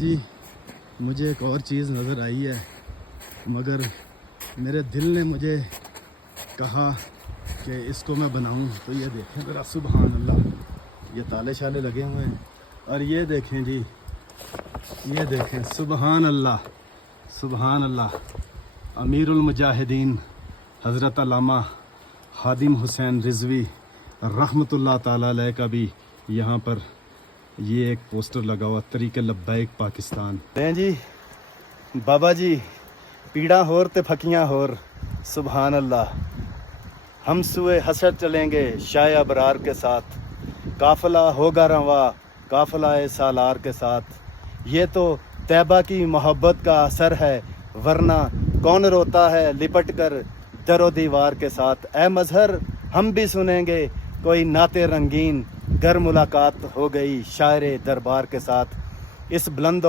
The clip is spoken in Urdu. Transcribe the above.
جی مجھے ایک اور چیز نظر آئی ہے، مگر میرے دل نے مجھے کہا کہ اس کو میں بناؤں. تو یہ دیکھیں ذرا، سبحان اللہ، یہ تالے شالے لگے ہوئے ہیں. اور یہ دیکھیں جی، یہ دیکھیں، سبحان اللہ سبحان اللہ. امیر المجاہدین حضرت علامہ خادم حسین رضوی رحمۃ اللہ تعالیٰ علیہ کا بھی یہاں پر یہ ایک پوسٹر لگا ہوا، طریق لبیک پاکستان. ہیں جی بابا جی، پیڑاں ہور تے پھکیاں ہور. سبحان اللہ. ہم سوئے حشر چلیں گے شاہ ابرار کے ساتھ، قافلہ ہوگا رواں قافلہ سالار کے ساتھ. یہ تو طیبہ کی محبت کا اثر ہے، ورنہ کون روتا ہے لپٹ کر در و دیوار کے ساتھ. اے مظہر ہم بھی سنیں گے کوئی نعت رنگین، گر ملاقات ہو گئی شاعر دربار کے ساتھ. اس بلند و